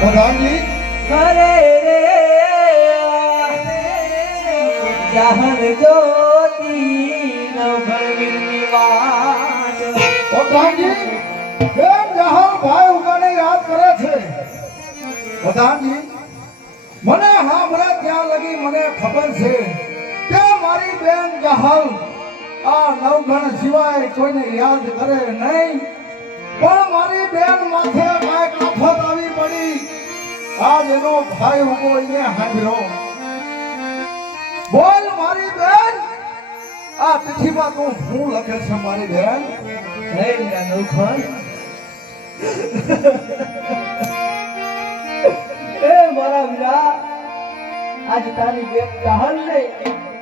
પ્રધાનજી કરે યાદ કરે છે પ્રધાનજી મને સાંભળે ત્યાં લગી મને ખબર છે કે મારી બેન જહાલ આ નવગણ સિવાય કોઈને યાદ કરે નહીં. પણ મારી બેન માથે કાંઈક આફત આવી પડી. આજ એનો ભાઈ ઊભો એને હાજરો. બોલ મારી બેન. આ ચિઠ્ઠીમાં તું શું લખે છે મારી બેન? હે મીરા એ મારા વીરા, આજ તારી બેન જહલ ને.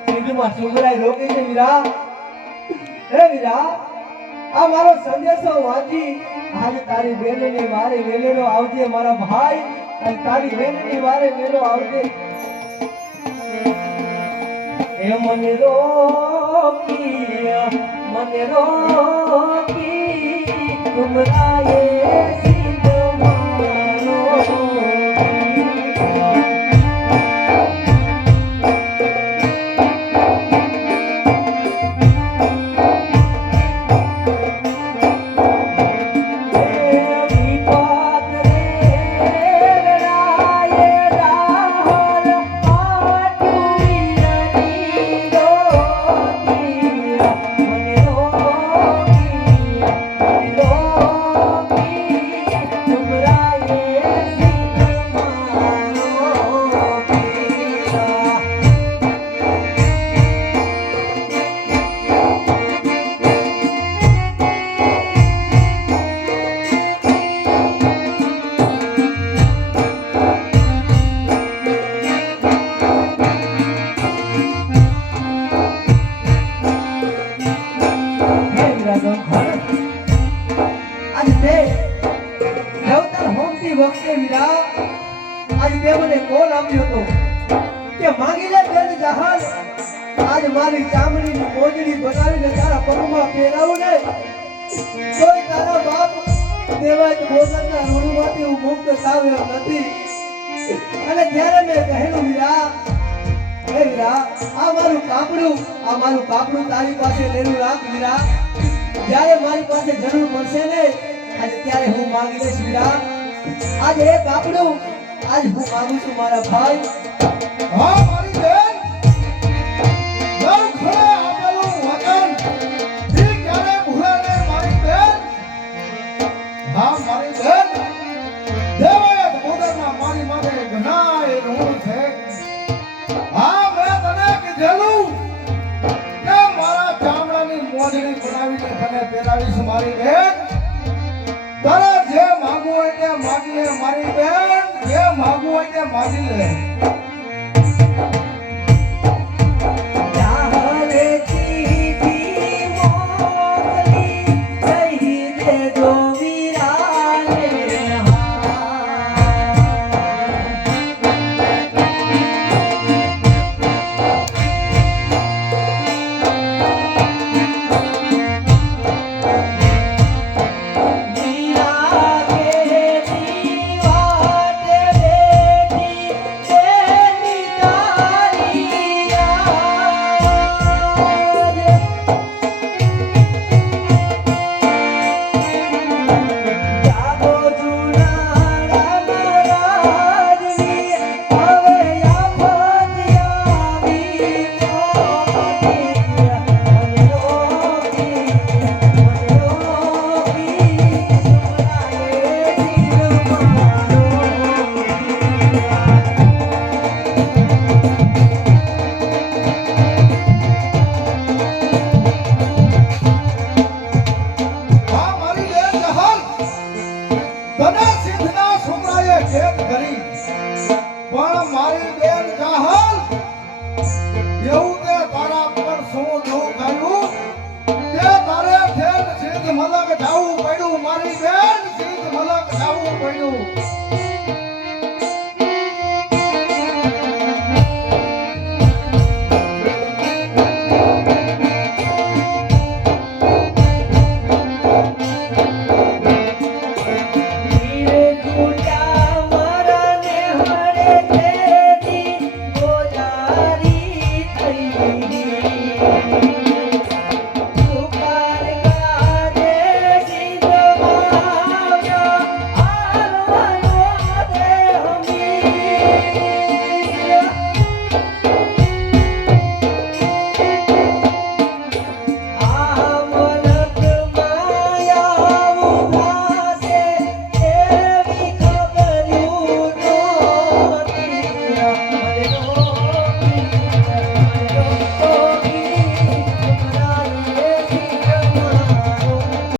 સિંધમાં સુગરાઈ રોકી છે વીરા. હે વીરા આ મારો સંદેશો વાંચી આજે તારી બેનને મારે વેલેલો આવજે મારા ભાઈ, અને તારી બેનની મારે વેલો આવજે. એ મને રોકી મને રોકી તુમરા સિંધમાં હોમતી વખતે વીરા આજે તે મને કોલ આપ્યો હતો કે માંગી લે બેન જહાજ. આજ મારી ચામડીની મોજડી બનાવીને તારા પગમાં પહેરાવું ને કોઈ તારા બાપ દેવાય ભોજનના ઋણમાંથી હું મુક્ત સાવ્યો નથી. અને જ્યારે મેં કહેલું વીરા હે વીરા આ મારું કાપડું, આ મારું કાપડું તારી પાસે લેલું રાખ વિરા જ્યારે મારી પાસે જરૂર પડશે ને, આજે ત્યારે હું માંગી લઈશ વીરા આજે એ કાપડું આજ હું માંગુ છું મારા ભાઈ. હા, મારી બેન. મારી બેન? હા છે. હા, મેં તને કીધેલું કે મારા ચામડાની મોજડી બનાવીને તને પહેરાવીશ, મારી બેન. તારે જે માગવું હોય તે માગી લે મારી બેન જે માગવું હોય તે માગી લે.